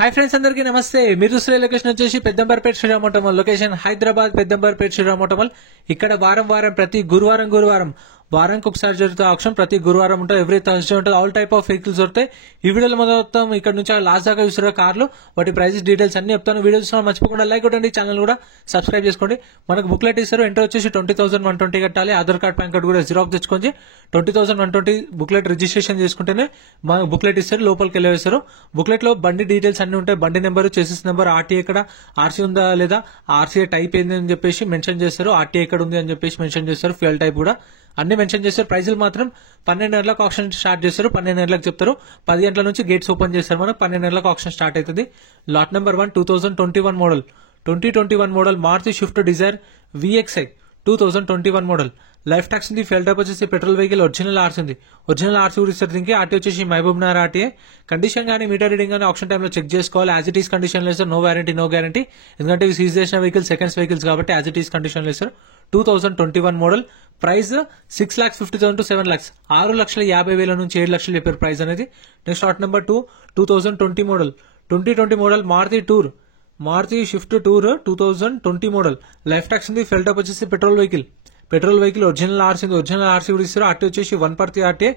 Hi friends, అందరికీ నమస్తే. మీరు చూస్తున్న లొకేషన్ వచ్చేసి పెద్దంబర్పేట శ్రీరామోటమల్. లొకేషన్ హైదరాబాద్ పెద్దంబర్పేట శ్రీరామోటమల్. ఇక్కడ వారం ప్రతి గురువారం వారానికి ఒకసారి జరుగుతుంది ఆప్షన్. ప్రతి గురువారం ఉంటుంది, ఎవ్రీ థర్స్డే ఉంటుంది. ఆల్ టైప్ ఆఫ్ వెహికల్స్ దొరుకుతాయి. ఈ వీడియోలో మొత్తం ఇక్కడ నుంచి లాస్ట్ దాకా చూసిన కార్లు, వాటి ప్రైజెస్ డీటెయిల్స్ అన్ని చెప్తాను. వీడియో చూసిన మర్చిపోకుండా లైక్ కొట్టండి, ఛానల్ కూడా సబ్స్క్రైబ్ చేసుకోండి. మనకు బుక్లెట్ ఇస్తారు, ఎంటర్ వచ్చేసి 20,120 కట్టాలి. ఆధార్ కార్డ్, పాన్ కార్డ్ కూడా జిరాక్స్ తెచ్చుకొని 20,120 బుక్లెట్ రిజిస్ట్రేషన్ చేసుకుంటేనే మనకు బుక్లెట్ ఇస్తారు, లోపలికి వెళ్ళేస్తారు. బుక్లెట్ లో బండి డీటెయిల్స్ అన్ని ఉంటాయి. బండి నెంబర్, చెసిస్ నెంబర్, ఆర్టీ ఎక్కడ, ఆర్సీ ఉందా లేదా, ఆర్సీ టైప్ ఏంది అని చెప్పేసి మెన్షన్ చేస్తారు. ఆర్టీ ఎక్కడ ఉంది అని చెప్పేసి మెన్షన్ చేస్తారు. ఫ్యూయల్ టైప్ కూడా అన్ని మెన్షన్ చేస్తారు. ప్రైజులు మాత్రం 12 గంటలకు ఆప్షన్ స్టార్ట్ చేస్తారు. 12 గంటలకు చెప్తారు. 10 గంటల నుంచి గేట్స్ ఓపెన్ చేస్తారు. మనకు 12 గంటలకు ఆప్షన్ స్టార్ట్ అవుతుంది. Lot number 1 2021 model, 2021 model Maruti Swift Dzire VXI 2021 మోడల్. లైఫ్ ట్యాక్స్ ఉంది. ఫెల్ టైప్ వచ్చేసి పెట్రోల్ వెహికల్, ఒరిజినల్ ఆర్సీ ఉంది. ఒరిజినల్ ఆర్సీ కూడా ఇస్తారు దీనికి. ఆర్టీ వచ్చేసి మహబూబ్ నగర్ ఆర్టీఏ. కండిషన్ కానీ మీటర్ రీడింగ్ కానీ ఆప్షన్ టైంలో చెక్ చేసుకోవాలి. యాజ్ ఇట్ ఈస్ కండిషన్ లేదు sir, no warranty no guarantee. ఎందుకంటే ఇవి సీజ్ చేసిన వెహికల్, సెకండ్స్ వెహికల్స్ కాబట్టి యాజ్ ఇట్ ఈస్ కండిషన్ లేదు sir. 2021 model. Price 6,50,000 to 7 lakhs, 6,50,000 నుంచి 7 లక్షలు చెప్పారు ప్రైస్ అనేది. Next lot number 2 2020 model, 2020 model Maruti Swift tour 2020 model. Life tax ఉంది. ఫెల్ టాప్ వచ్చేసి పెట్రోల్ వెహికల్ ఒరిజినల్ ఆర్సీ ఉంది. ఒరిజినల్ ఆర్సీ కూడా ఇస్తారు. ఆర్టీ వచ్చేసి 1 ఆర్టీ.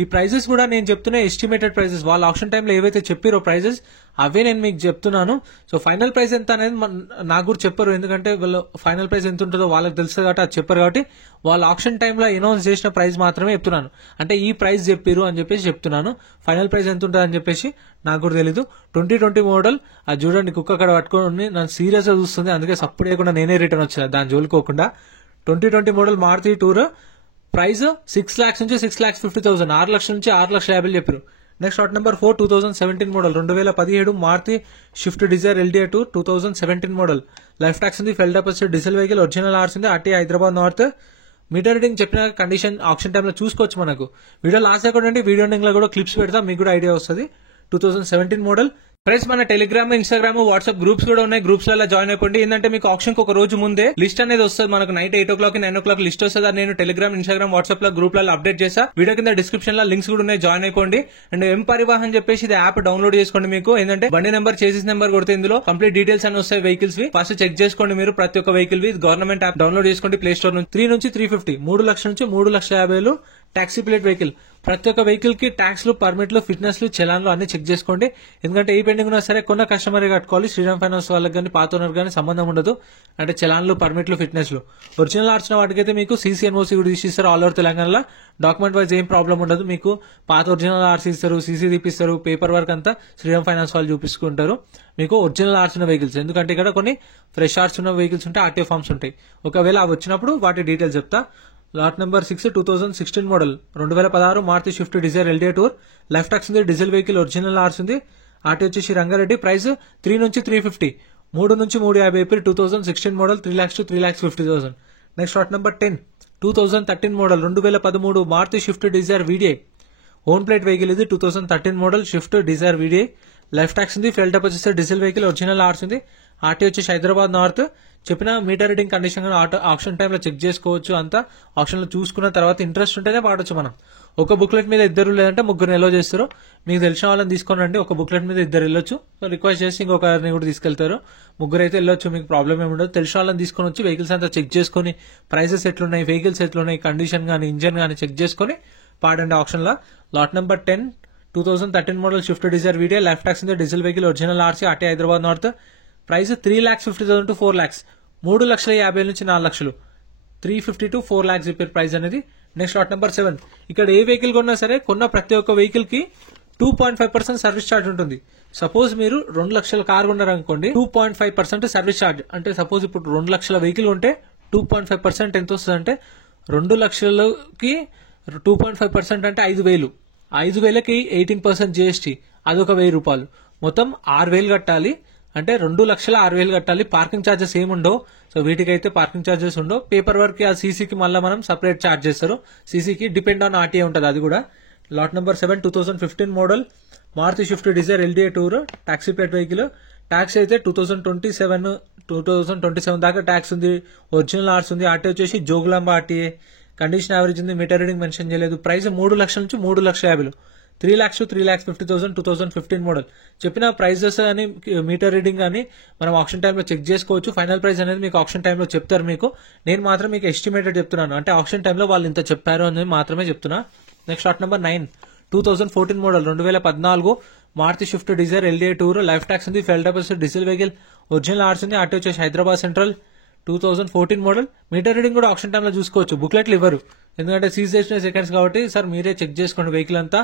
ఈ ప్రైజెస్ కూడా నేను చెప్తున్నా ఎస్టిమేటెడ్ ప్రైజెస్. వాళ్ళ ఆప్షన్ టైంలో ఏవైతే చెప్పారో ప్రైజెస్ అవే నేను మీకు చెప్తున్నాను. సో ఫైనల్ ప్రైస్ ఎంత అనేది నాకు కూడా చెప్పరు, ఎందుకంటే వాళ్ళు ఫైనల్ ప్రైస్ ఎంత ఉంటుందో వాళ్ళకి తెలుస్తుంది కాబట్టి అది చెప్పారు. కాబట్టి వాళ్ళ ఆప్షన్ టైంలో అనౌన్స్ చేసిన ప్రైస్ మాత్రమే చెప్తున్నాను. అంటే ఈ ప్రైస్ చెప్పారు అని చెప్పేసి చెప్తున్నాను. ఫైనల్ ప్రైస్ ఎంత ఉంటుంది అని చెప్పేసి నాకు కూడా తెలీదు. 2020 మోడల్. అది చూడండి, కుక్క అక్కడ పట్టుకొని నన్ను సీరియస్ గా చూస్తుంది. అందుకే సపోర్ట్ చేయకుండా నేనే రిటర్న్ వచ్చా, దాన్ని జోలుకోకుండా. 2020 model Maruti tour. Price 6 lakhs నుంచి 6,50,000, 6 లక్షల నుంచి 6,50,000 చెప్పారు. Next lot number 4 2017 model, 2017 Maruti Swift Dzire LDA tour 2017 model. Life tax ఉంది. ఫెల్ టాప్ వచ్చి డీజిల్ వెహికల్, ఒరిజినల్ ఆర్స్ ఉంది. RT Hyderabad north. Meter reading చెప్పిన కండిషన్ ఆప్షన్ టైంలో చూసుకోవచ్చు. మనకు video last account video ending లో కూడా క్లిప్స్ పెడతా, మీకు కూడా ఐడియా వస్తుంది. 2017 మోడల్. ఫ్రెండ్స్, మన టెలిగ్రామ్, ఇన్స్టాగ్రామ్, వాట్సాప్ గ్రూప్స్ కూడా ఉన్నాయి. గ్రూప్స్ లలో జాయిన్ అయిపోండి. ఏంటంటే మీకు ఆప్షన్ కి ఒక రోజు ముందే లిస్ట్ అనేది వస్తుంది. మనకు నైట్ 8 o'clock 9 o'clock లిస్ట్ వస్తుంది. నేను టెలిగ్రామ్, ఇన్స్టాగ్రామ్, వాట్సాప్ లో గ్రూప్ లలో అప్డేట్ చేసా. వీడియో కింద డిస్క్రిప్షన్ లో లింక్స్ కూడా ఉన్నాయి, జాయిన్ అయిపోండి. అండ్ ఎం పరివాహన్ చెప్పేసి ఇది యాప్ డౌన్లోడ్ చేసుకోండి. మీకు ఏంటంటే బండి నెంబర్, చేసిస్ నెంబర్ కొడితే ఇందులో కంప్లీట్ డీటెయిల్స్ అని వస్తాయి వెహికల్స్ వి. ఫస్ట్ చెక్ చేసుకోండి మీరు ప్రతి ఒక్క వెహికల్ వి. గవర్నమెంట్ యాప్ డౌన్లోడ్ చేసుకోండి ప్లే స్టోర్ నుంచి. 3 నుంచి 350, 3 లక్షల నుంచి 3,50,000 టాక్సీ ప్లేట్ వెహికల్. ప్రతి ఒక్క వెహికల్ కి ట్యాక్స్లు, పర్మిట్లు, ఫిట్నెస్లు, చలాన్లు అన్ని చెక్ చేసుకోండి. ఎందుకంటే ఏ పెండింగ్ ఉన్నా సరే కొన్న కస్టమర్ కట్టుకోవాలి. శ్రీరామ్ ఫైనాన్స్ వాళ్ళకి కానీ పాత ఓనర్ కానీ సంబంధం ఉండదు. అంటే చలాన్లు, పర్మిట్లు, ఫిట్నెస్లు. ఒరిజినల్ ఆర్చిన వాటికైతే మీకు CC NOC కూడా ఇస్తారు. ఆల్ ఓవర్ తెలంగాణలో డాక్యుమెంట్ వైజ్ ఏం ప్రాబ్లం ఉండదు. మీకు పాత ఒరిజినల్ ఆర్సీ ఇస్తారు, CC తీపిస్తారు. పేపర్ వర్క్ అంతా శ్రీరామ్ ఫైనాన్స్ వాళ్ళు చూపించుకుంటారు. మీకు ఒరిజినల్ ఆర్స్ ఉన్న వెహికల్స్, ఎందుకంటే ఇక్కడ కొన్ని ఫ్రెష్ ఆర్స్ ఉన్న వెహికల్స్ ఉంటాయి, ఆర్టీఓ ఫార్మ్స్ ఉంటాయి. ఒకవేళ అవి వచ్చినప్పుడు వాటి డీటెయిల్స్ చెప్తా. Lot number 6 2016 model, 2016 Maruti Swift Dzire LDA tour. Life tax ఉంది. డీజిల్ వెహికల్, ఒరిజినల్ ఆర్స్ ఉంది. ఆర్టీ వచ్చేసి రంగారెడ్డి. ప్రైస్ 3 నుంచి 350, 3 నుంచి 350 ఏప్రిల్ 2016 మోడల్. 3 lakhs to 3,50,000. Next lot number 10 2013 model, 2013 Maruti Swift Dzire VDI. Own plate vehicle ఇది. 2013 model Swift Dzire VDI. Life tax ఉంది. Fuel type వచ్చేసి diesel vehicle, original ఆర్స్ ఉంది. ఆర్టీ వచ్చేసి హైదరాబాద్ నార్త్. చెప్పిన మీటర్ రీడింగ్ కండిషన్ ఆప్షన్ టైంలో చెక్ చేసుకోవచ్చు. అంతా ఆప్షన్ లో చూసుకున్న తర్వాత ఇంట్రెస్ట్ ఉంటేనే వాడచ్చు. మనం ఒక బుక్లెట్ మీద 2 లేదంటే 3 ఎలో చేస్తారు. మీకు తెలిసిన వాళ్ళని తీసుకొని రండి. ఒక బుక్లెట్ మీద 2 వెళ్ళొచ్చు. సో రిక్వెస్ట్ చేసి ఇంకొకరిని కూడా తీసుకెళ్తారు. 3 అయితే వెళ్ళొచ్చు, మీకు ప్రాబ్లం ఏమి ఉండదు. తెలిసిన వాళ్ళని తీసుకొని వచ్చి వెహికల్స్ అంతా చెక్ చేసుకుని ప్రైసెస్ ఎట్లున్నాయి, వెహికల్స్ ఎట్లున్నాయి, కండిషన్ కానీ ఇంజన్ కానీ చెక్ చేసుకుని పాడండి ఆప్షన్ లో. Lot number 10 2013 model Swift Dzire VDI. Life tax ఉంది. Diesel vehicle, original RC. RT Hyderabad north. Price 3,50,000 to 4 lakhs, 3,50,000 నుంచి 4 లక్షలు. 350 to 4 lakhs చెప్పారు ప్రైస్ అనేది. Next lot number 7. ఇక్కడ ఏ వెహికల్ కొన్నా సరే కొన్న ప్రతి ఒక్క వెహికల్ కి 2.5% సర్వీస్ ఛార్జ్ ఉంటుంది. సపోజ్ మీరు 2 లక్షల కార్ కొన్నారనుకోండి, 2.5% సర్వీస్ ఛార్జ్. అంటే సపోజ్ ఇప్పుడు 2 లక్షల వెహికల్ ఉంటే 2.5% ఎంత వస్తుంది అంటే 2 లక్షలకి 2.5% అంటే 5,000. 5,000కి 18% GST, అదొక 1,000 రూపాయలు. మొత్తం 6,000 కట్టాలి. అంటే 2,06,000 కట్టాలి. పార్కింగ్ ఛార్జెస్ ఏముండవు. సో వీటికైతే పార్కింగ్ ఛార్జెస్ ఉండవు. పేపర్ వర్క్ ఆ సీసీకి మళ్ళీ మనం సపరేట్ ఛార్జ్ చేస్తారు. సీసీకి డిపెండ్ ఆన్ ఆర్టీఏ ఉంటుంది అది కూడా. Lot number 7 2015 model Maruti Swift Dzire LDA tour. Taxi plate vehicle. Tax అయితే 2027 దాకా ట్యాక్స్ ఉంది. ఒరిజినల్ ఆర్స్ ఉంది. ఆర్టీ వచ్చేసి జోగులాంబ ఆర్టీఏ. కండిషన్ యావరేజ్ ఉంది. మీటర్ రీడింగ్ మెన్షన్ చేయలేదు. ప్రైస్ 3 లక్షల నుంచి 3,50,000. 3,50,000 2015 మోడల్. చెప్పిన ప్రైజెస్ అని మీటర్ రీడింగ్ అని మనం ఆప్షన్ టైంలో చెక్ చేసుకోవచ్చు. ఫైనల్ ప్రైస్ అనేది మీకు ఆప్షన్ టైంలో చెప్తారు మీకు. నేను మాత్రం మీకు ఎస్టిమేటెడ్ చెప్తున్నాను, అంటే ఆప్షన్ టైంలో వాళ్ళు ఇంత చెప్పారు అని మాత్రమే చెప్తున్నా. Next lot number 9 2014 model 2014 Maruti Swift Dzire LDA tour, life tax ఉంది, ఫెల్ type diesel vehicle, original arts ఉంది, ఆర్టీ వచ్చేసి Hyderabad central 2014 model. Meter reading కూడా ఆప్షన్ టైంలో చూసుకోవచ్చు. బుక్లెట్లు ఇవ్వరు, ఎందుకంటే సీజ్ చేసిన సెకండ్స్ కాబట్టి. సార్ మీరే చెక్ చేసుకోండి వెహికల్ అంతా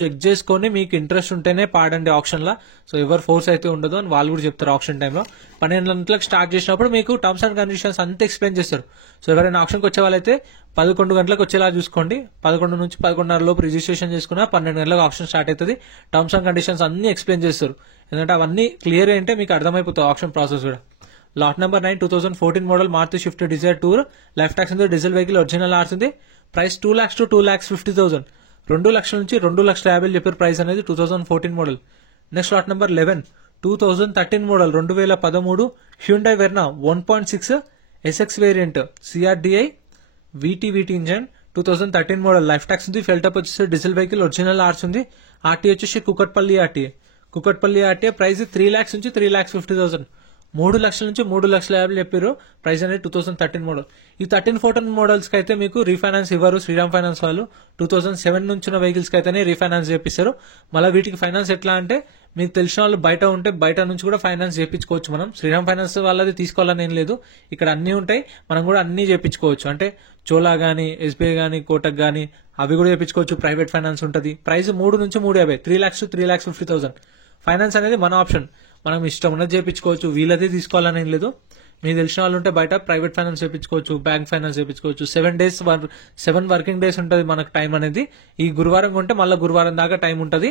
చెక్ చేసుకొని మీకు ఇంట్రెస్ట్ ఉంటేనే పాడండి ఆప్షన్ లా. సో ఎవరు ఫోర్స్ అయితే ఉండదు అని వాళ్ళు కూడా చెప్తారు ఆప్షన్ టైంలో. 12 గంటలకు స్టార్ట్ చేసినప్పుడు మీకు టర్మ్స్ అండ్ కండిషన్స్ అంతా ఎక్స్ప్లెయిన్ చేస్తారు. సో ఎవరైనా ఆప్షన్కి వచ్చే వాళ్ళైతే 11 గంటలకు వచ్చేలా చూసుకోండి. 11 నుంచి 11:30 లోపు రిజిస్ట్రేషన్ చేసుకున్నా 12 గంటలకు ఆప్షన్ స్టార్ట్ అవుతుంది. టర్మ్స్ అండ్ కండిషన్స్ అన్ని ఎక్స్ప్లెయిన్ చేస్తారు, ఎందుకంటే అవన్నీ క్లియర్ అంటే మీకు అర్థమైపోతుంది ఆప్షన్ ప్రాసెస్ కూడా. Lot number 9 2014 model Maruti Swift Dzire tour, life tax ఉంది, డీజిల్ వెహికల్, ఒరిజినల్ ఆర్ట్స్ ఉంది. ప్రైస్ 2 lakhs to 2,50,000, 2 లక్షల నుంచి 2,50,000 చెప్పారు ప్రైస్ అనేది 2014 model. Next lot number 11 2013 model 2013 Hyundai Verna 1.6 SX variant CRDI వీటీ engine 2013 model, life tax ఉంది, fuel type వచ్చేసి diesel vehicle, original arts ఉంది, RT వచ్చేసి కుకట్పల్లి ఆర్టీఏ. ప్రైస్ 3 lakhs నుంచి 3,50,000, 3 లక్షల నుంచి 3,50,000 చెప్పారు ప్రైస్ అనేది 2013 మోడల్. ఈ 13-14 మోడల్స్ కి అయితే మీకు రీఫైనాన్స్ ఇవ్వరు శ్రీరామ్ ఫైనాన్స్ వాళ్ళు. 2007 నుంచి ఉన్న వెహికల్స్ కి అయితేనే రీఫైనాన్స్ చేపిస్తారు. మళ్ళీ వీటికి ఫైనాన్స్ ఎట్లా అంటే మీకు తెలిసిన వాళ్ళు బయట ఉంటే బయట నుంచి కూడా ఫైనాన్స్ చేయించుకోవచ్చు. మనం శ్రీరామ్ ఫైనాన్స్ వాళ్ళది తీసుకోవాలని ఏం లేదు, ఇక్కడ అన్ని ఉంటాయి, మనం కూడా అన్ని చేయించుకోవచ్చు. అంటే చోలా గానీ, ఎస్బీఐ గానీ, కోటక్ గానీ అవి కూడా చేయించుకోవచ్చు. ప్రైవేట్ ఫైనాన్స్ ఉంటుంది. ప్రైస్ 3 నుంచి 3,50,000, 3 lakhs to 3,50,000. ఫైనాన్స్ అనేది మన ఆప్షన్, మనం ఇష్టం ఉన్నది చేయించుకోవచ్చు. వీళ్ళదే తీసుకోవాలని ఏం లేదు. మీకు తెలిసిన వాళ్ళు ఉంటే బయట ప్రైవేట్ ఫైనాన్స్ చేయించుకోవచ్చు, బ్యాంక్ ఫైనాన్స్ చేయించుకోవచ్చు. 7 వర్కింగ్ డేస్ ఉంటుంది మనకు టైం అనేది. ఈ గురువారం ఉంటే మళ్ళీ గురువారం దాకా టైం ఉంటుంది.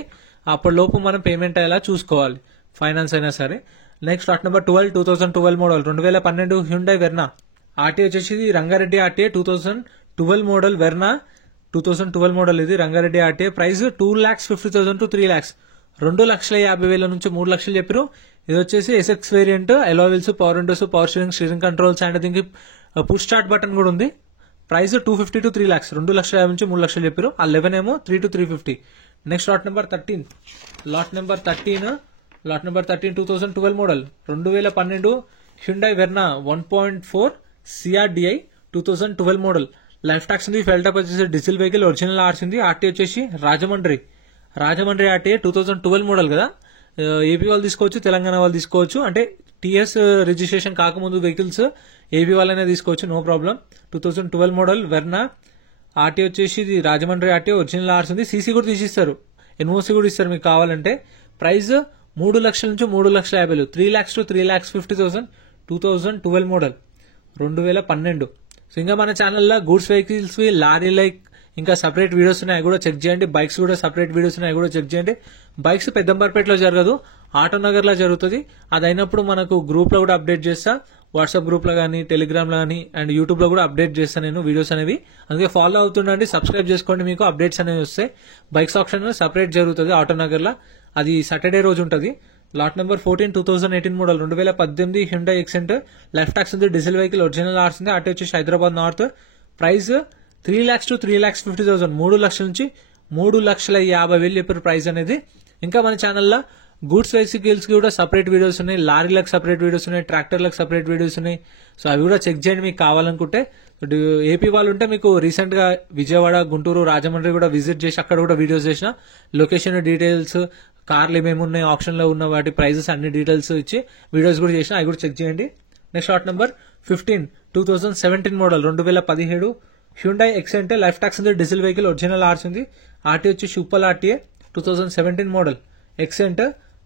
అప్పటిలోపు మనం పేమెంట్ అయ్యేలా చూసుకోవాలి, ఫైనాన్స్ అయినా సరే. Next lot number 12 2012 model 2012 Hyundai Verna, RT వచ్చేసి Rangareddy RTA 2012 model Verna 2012 model ఇది Rangareddy RTA. Price 2,50,000 to 3 lakhs, 2,50,000 నుంచి 3 లక్షలు చెప్పారు. ఇది వచ్చేసి SX variant, alloy wheels, power windows, power steering controls and దీనికి పుష్ స్టార్ట్ బటన్ కూడా ఉంది. ప్రైస్ 250 to 3 lakhs, 2,50,000 నుంచి 3 లక్షలు చెప్పారు. ఆ 11 ఏమో 3 to 350. Next lot number 13 2012 model 2012 Hyundai Verna 1.4 CRDI 2012 model, life tax ఉంది, ఫెల్టప్ వచ్చేసి డీజిల్ వెహికల్, ఒరిజినల్ ఆర్ట్స్ ఉంది, ఆర్టీ వచ్చేసి రాజమండ్రి ఆర్టీఏ 2012 మోడల్ కదా. ఏపీ వాళ్ళు తీసుకోవచ్చు, తెలంగాణ వాళ్ళు తీసుకోవచ్చు. అంటే టీఎస్ రిజిస్ట్రేషన్ కాకముందు వెహికల్స్ ఏపీ వాళ్ళనే తీసుకోవచ్చు, no problem. 2012 model Verna, RT వచ్చేసి రాజమండ్రి ఆర్టీఏ, ఒరిజినల్ ఆర్ట్స్ ఉంది, సీసీ కూడా తీసిస్తారు, ఎన్ఓసీ కూడా ఇస్తారు మీకు కావాలంటే. ప్రైస్ 3 లక్షల నుంచి 3,50,000, 3 lakhs to 3,50,000, 2012 మోడల్ 2012. సో ఇంకా మన ఛానల్లో గూడ్స్ వెహికల్స్, లారీ లైక్ ఇంకా సపరేట్ వీడియోస్ ఉన్నాయి, అవి కూడా చెక్ చేయండి. బైక్స్ కూడా సపరేట్ వీడియోస్ ఉన్నాయి, అవి కూడా చెక్ చేయండి. బైక్స్ పెద్దంబర్పేటలో జరగదు, ఆటోనగర్ లో జరుగుతుంది. అది అయినప్పుడు మనకు గ్రూప్ లో కూడా అప్డేట్ చేస్తా, వాట్సాప్ గ్రూప్ లో కానీ, టెలిగ్రామ్ లో కానీ అండ్ యూట్యూబ్ లో కూడా అప్డేట్ చేస్తాను నేను వీడియోస్ అనేవి. అందుకే ఫాలో అవుతుండండి, సబ్స్క్రైబ్ చేసుకోండి, మీకు అప్డేట్స్ అనేవి వస్తాయి. బైక్స్ ఆప్షన్ సపరేట్ జరుగుతుంది ఆటోనగర్ లో, అది సాటర్డే రోజు ఉంటుంది. Lot number 14 2018 model 2018 Hyundai Xcent, life tax ఉంది, డీజిల్ వెహికల్, ఒరిజినల్ ఆర్ట్స్ ఉంది, అటు వచ్చేసి Hyderabad north. Price 3 lakhs to 3,50,000, 3 లక్షల నుంచి 3,50,000 చెప్పారు ప్రైస్ అనేది. ఇంకా మన ఛానల్లో గూడ్స్ వెహికల్స్ కి కూడా సపరేట్ వీడియోస్ ఉన్నాయి, లారీలకు సపరేట్ వీడియోస్ ఉన్నాయి, ట్రాక్టర్లకు సపరేట్ వీడియోస్ ఉన్నాయి. సో అవి కూడా చెక్ చేయండి మీకు కావాలనుకుంటే. ఏపీ వాళ్ళు ఉంటే మీకు రీసెంట్ గా విజయవాడ, గుంటూరు, రాజమండ్రి కూడా విజిట్ చేసి అక్కడ కూడా వీడియోస్ చేసిన, లొకేషన్ డీటెయిల్స్, కార్లు ఏమేమి ఉన్నాయి, ఆప్షన్ లో ఉన్న వాటి ప్రైజెస్ అన్ని డీటెయిల్స్ ఇచ్చి వీడియోస్ కూడా చేసిన, అవి కూడా చెక్ చేయండి. Next lot number 15 2017 model 2017 Hyundai Xcent, life tax ఉంది, డీజిల్ వెహికల్, ఒరిజినల్ ఆర్ట్స్ ఉంది, ఆర్టీ వచ్చి super RTA 2017 model Xcent.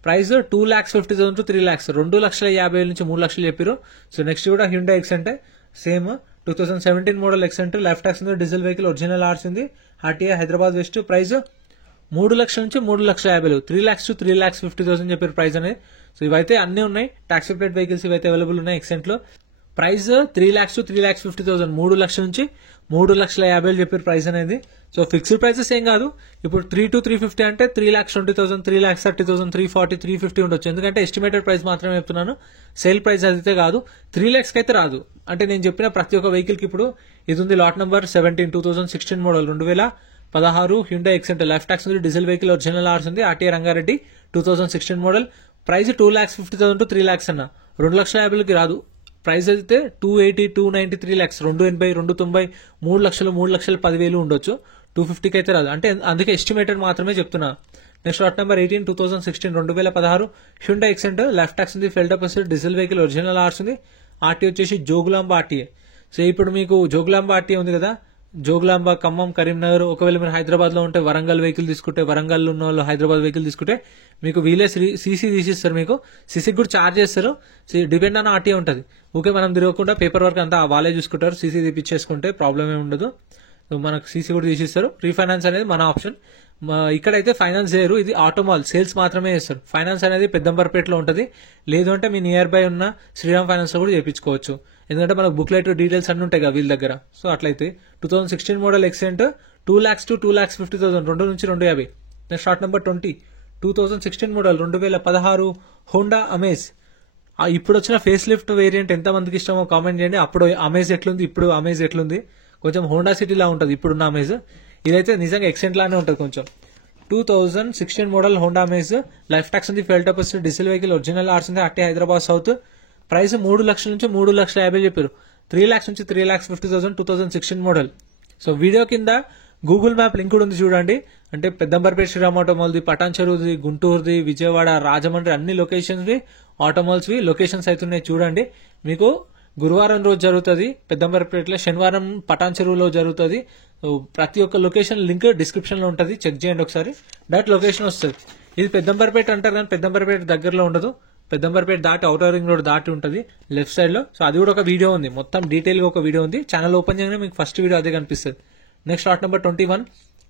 Price 2,50,000 to 3 lakhs, 2,50,000 నుంచి 3 లక్షలు చెప్పారు. సో నెక్స్ట్ కూడా Hyundai Xcent, same 2017 model Xcent, life tax ఉంది, డీజిల్ వెహికల్, ఒరిజినల్ ఆర్ట్స్ ఉంది, RTA Hyderabad west. Price 3 లక్షల నుంచి 3,50,000, 3 lakhs to 3,50,000 చెప్పారు ప్రైస్ అనేది. సో ఇవైతే అన్ని ఉన్నాయి, టాక్సీ ప్లేట్ వెహికల్స్ ఇవైతే అవైలబుల్ ఉన్నాయి ఎక్సెంట్ లో. ప్రైస్ 3 lakhs to 3,50,000, 3 లక్షల నుంచి 3,50,000 చెప్పారు ప్రైస్ అనేది. సో ఫిక్స్డ్ ప్రైసెస్ ఏం కాదు. ఇప్పుడు 3 to 350 అంటే 3,20,000, 3,30,000, 340, 350 ఉండొచ్చు. ఎందుకంటే ఎస్టిమేటెడ్ ప్రైస్ మాత్రమే చెప్తున్నాను, సేల్ ప్రైస్ అయితే కాదు. 3 lakhs కి అయితే రాదు. అంటే నేను చెప్పిన ప్రతి ఒక్క వెహికల్ కి ఇప్పుడు ఇది ఉంది. Lot number 17 2016 model 16 Hyundai Xcent life tax ఉంది, డీజిల్ వెహికల్ ఒరిజినల్ ఆర్స్ ఉంది, RTA Rangareddy 2016 model. Price 2,50,000 to 3 lakhs అన్న, 2,50,000కి రాదు. ప్రైస్ అయితే 280, 290, 3 lakhs, 280, 290, 3 లక్షలు, 3,10,000 ఉండొచ్చు. 250కి అయితే రాదు, అంటే అందుకే ఎస్టిమేటెడ్ మాత్రమే చెప్తున్నా. Next lot number 18 2016 2016 Hyundai Xcent life tax ఉంది, ఫెల్ డెపాసిట్, డీజిల్ వెహికల్ ఒరిజినల్ ఆర్స్ ఉంది, ఆర్టీఏ వచ్చేసి జోగులాంబ ఆర్టీఏ. సో ఇప్పుడు మీకు జోగులాంబ ఆర్టీఏ ఉంది కదా, జోగులాంబ, ఖమ్మం, కరీంనగర్, ఒకవేళ మీరు హైదరాబాద్ లో ఉంటే వరంగల్ వెహికల్ తీసుకుంటే, వరంగల్ ఉన్న వాళ్ళు హైదరాబాద్ వెహికల్ తీసుకుంటే మీకు వీలే సీసీ తీసిస్తారు, మీకు సీసీకి కూడా ఛార్జ్ చేస్తారు. డిపెండ్ ఆన్ ఆర్టీఏ ఉంటుంది. ఓకే, మనం తిరగకుండా పేపర్ వర్క్ అంతా వాళ్ళే చూసుకుంటారు. సీసీ తీపిచ్చేసుకుంటే ప్రాబ్లం ఏమి ఉండదు. మనకు సీసీ కూడా తీసిస్తారు. రీఫైనాన్స్ అనేది మన ఆప్షన్. ఇక్కడైతే ఫైనాన్స్ చేయరు, ఇది ఆటోమాల్ సేల్స్ మాత్రమే చేస్తారు. ఫైనాన్స్ అనేది పెద్దంబర్పేటలో ఉంటుంది, లేదు అంటే మీ నియర్ బై ఉన్న శ్రీరామ్ ఫైనాన్స్ లో కూడా చేయించుకోవచ్చు. ఎందుకంటే మనకు బుక్లెట్ డీటెయిల్స్ అన్ని ఉంటాయి కదా వీళ్ళ దగ్గర. సో అట్లయితే 2016 మోడల్ ఎక్సెంట్ 2 lakhs to 2,50,000, 2 నుంచి 250. Next short number 20 2016 model 2016 Honda amaze. ఇప్పుడు వచ్చిన ఫేస్ లిఫ్ట్ వేరియంట్ ఎంత మందికి ఇష్టమో కామెంట్ చేయండి. అప్పుడు అమేజ్ ఎట్లుంది, ఇప్పుడు అమేజ్ ఎట్లుంది. కొంచెం హోండా సిటీలా ఉంటుంది ఇప్పుడున్న అమేజ్. ఇదైతే నిజంగా ఎక్సెంట్ లానే ఉంటుంది కొంచెం. 2016 model Honda amaze, life tax ఉంది, ఫెల్ డెపాసిట్, డీజిల్ వెహికల్ ఒరిజినల్ ఆర్స్ ఉంది, ఆర్టీ హైదరాబాద్ సౌత్. ప్రైస్ 3 లక్షల నుంచి 3,50,000 చెప్పారు. 3 lakhs నుంచి 3,50,000 2016 మోడల్. సో వీడియో కింద గూగుల్ మ్యాప్ లింక్ కూడా ఉంది చూడండి. అంటే పెద్దంబర్పేట శ్రీరామ్ ఆటోమాల్ది, పటాన్ చెరువుది, గుంటూరుది, విజయవాడ, రాజమండ్రి అన్ని లొకేషన్స్వి ఆటోమాల్స్వి లొకేషన్స్ అవుతున్నాయి చూడండి. మీకు గురువారం రోజు జరుగుతుంది పెద్దంబర్పేటలో, శనివారం పటాన్ చెరువులో జరుగుతుంది. ప్రతి ఒక్క లొకేషన్ లింక్ డిస్క్రిప్షన్ లో ఉంటుంది, చెక్ చేయండి ఒకసారి. డైరెక్ట్ లొకేషన్ వస్తుంది. ఇది పెద్దంబర్పేట అంటారు కానీ పెద్దంబర్పేట దగ్గరలో ఉండదు. పెద్దంబర్పేట దాటి ఔటర్ రింగ్ రోడ్ దాటి ఉంటుంది లెఫ్ట్ సైడ్ లో. సో అది కూడా ఒక వీడియో ఉంది, మొత్తం డీటెయిల్ గా ఒక వీడియో ఉంది. ఛానల్ ఓపెన్ చేయగానే మీకు ఫస్ట్ వీడియో అదే కనిపిస్తుంది. Next lot number 21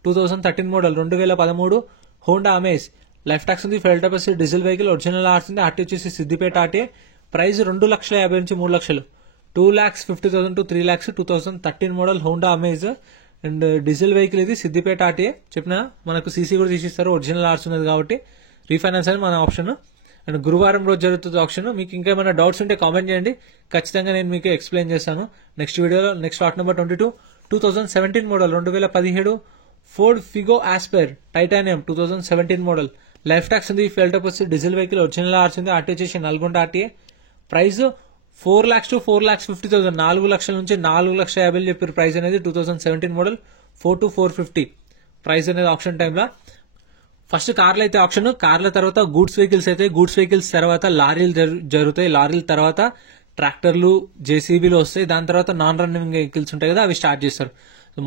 2013 model 2013 Honda amaze, life tax ఉంది, ఫెల్ డెపాసిట్, డీజిల్ వెహికల్ ఒరిజినల్ ఆర్స్ ఉంది, ఆర్టీ వచ్చేసి సిద్దిపేట ఆర్టీ. ప్రైస్ 2,50,000 నుంచి 3 లక్షలు, 2,50,000 to 3 lakhs 2013 model Honda amaze. And diesel vehicle ఇది, సిద్దిపేట ఆర్టీఏ. చెప్పిన మనకు సీసీ కూడా తీసిస్తారు, ఒరిజినల్ ఆర్స్ ఉన్నది కాబట్టి. రీఫైనాన్స్ అని మన ఆప్షన్. అండ్ గురువారం రోజు జరుగుతుంది ఆప్షన్. మీకు ఇంకా ఏమైనా డౌట్స్ ఉంటే కామెంట్ చేయండి, ఖచ్చితంగా నేను మీకు ఎక్స్ప్లెయిన్ చేస్తాను నెక్స్ట్ వీడియోలో. Next lot number 22 2017 model 2017 Ford Figo Aspire titanium 2017 model, life tax ఉంది, ఫెల్ డెపాసిట్, డీజిల్ వెహికల్ ఒరిజినల్ ఆర్స్ ఉంది, ఆర్టీ వచ్చేసి Nalgonda RTA. Price 4 lakhs to 4,50,000, 4 లక్షల నుంచి 4,50,000 చెప్పారు. ప్రైస్ అనేది 2017 మోడల్ 4 to 450 ప్రైస్ అనేది ఆప్షన్ టైంలో. ఫస్ట్ కార్లు అయితే ఆప్షన్, కార్ల తర్వాత గూడ్స్ వెహికల్స్ అయితే, గూడ్స్ వెహికల్స్ తర్వాత లారీలు జరుగుతాయి, లారీల తర్వాత ట్రాక్టర్లు, జేసీబీలు వస్తాయి, దాని తర్వాత నాన్ రన్నింగ్ వెహికల్స్ ఉంటాయి కదా, అవి స్టార్ట్ చేస్తారు.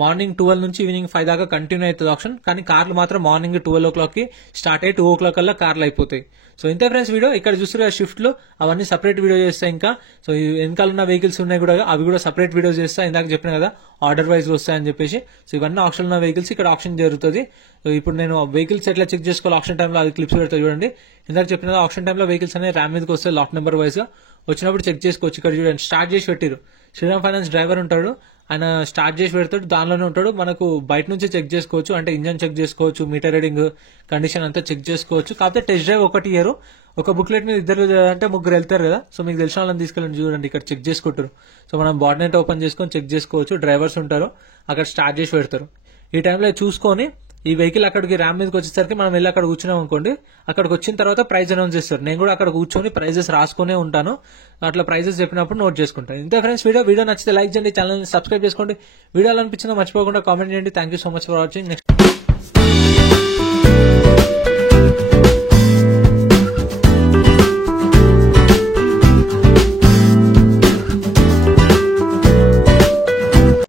మార్నింగ్ 12 నుంచి ఈవినింగ్ 5 దాకా కంటిన్యూ అవుతుంది ఆప్షన్. కానీ కార్లు మాత్రం మార్నింగ్ 12 o'clock కి స్టార్ట్ అయ్యి 2 o'clock కల్లా కార్లు అయిపోతాయి. సో ఇంతే ఫ్రెండ్స్ వీడియో. ఇక్కడ చూస్తున్న షిఫ్ట్ లో అవన్నీ సపరేట్ వీడియో చేస్తా. ఇంకా సో వెనకాల ఉన్న వెహికల్స్ ఉన్నాయి కూడా, అవి కూడా సపరేట్ వీడియోస్ చేస్తా. ఇందాక చెప్పిన కదా ఆర్డర్ వైజ్ వస్తాయని చెప్పేసి. సో ఇవన్నీ ఆప్షన్ ఉన్న వెహికల్స్ ఇక్కడ ఆప్షన్ జరుగుతుంది. సో ఇప్పుడు నేను వెహికల్స్ ఎట్లా చెక్ చేసుకోవాలి ఆప్షన్ టైంలో అది క్లిప్స్ పెడతా చూడండి. ఇందాక చెప్పిన ఆప్షన్ టైంలో వెహికల్స్ అనేవి ర్యామ్ మీదకి వస్తాయి లాట్ నెంబర్ వైజ్ గా. వచ్చినప్పుడు చెక్ చేసుకోవచ్చు. ఇక్కడ చూడండి స్టార్ట్ చేసి పెట్టారు. శ్రీరామ్ ఫైనాన్స్ డ్రైవర్ ఉంటాడు, ఆయన స్టార్ట్ చేసి పెడతాడు, దానిలోనే ఉంటాడు. మనకు బయట నుంచి చెక్ చేసుకోవచ్చు, అంటే ఇంజన్ చెక్ చేసుకోవచ్చు, మీటర్ రీడింగ్, కండిషన్ అంతా చెక్ చేసుకోవచ్చు. కాకపోతే టెస్ట్ డ్రైవ్ ఒకటి ఇయర్, ఒక బుక్లెట్ మీద 2 అంటే 3 వెళ్తారు కదా. సో మీకు తెలిసిన వాళ్ళని తీసుకెళ్ళండి చూడండి, ఇక్కడ చెక్ చేసుకుంటారు. సో మనం బాడీనెట్ ఓపెన్ చేసుకొని చెక్ చేసుకోవచ్చు. డ్రైవర్స్ ఉంటారు, అక్కడ స్టార్ట్ చేసి పెడతారు. ఈ టైంలో చూసుకొని ఈ వెహికల్ అక్కడికి ర్యామ్ మీదకి వచ్చేసరికి మనం వెళ్ళి అక్కడ కూర్చున్నాం అనుకోండి, అక్కడికి వచ్చిన తర్వాత ప్రైస్ అనౌన్స్ చేస్తారు. నేను కూడా అక్కడ కూర్చొని ప్రైజెస్ రాసుకునే ఉంటాను. అట్లా ప్రైజెస్ చెప్పినప్పుడు నోట్ చేసుకుంటాను. ఇంతే ఫ్రెండ్స్ వీడియో నచ్చితే లైక్ చేయండి, ఛానల్ సబ్స్క్రైబ్ చేసుకోండి. వీడియోలు అనిపించిందో మర్చిపోకుండా కామెంట్ చేయండి. Thank you so much for watching. Next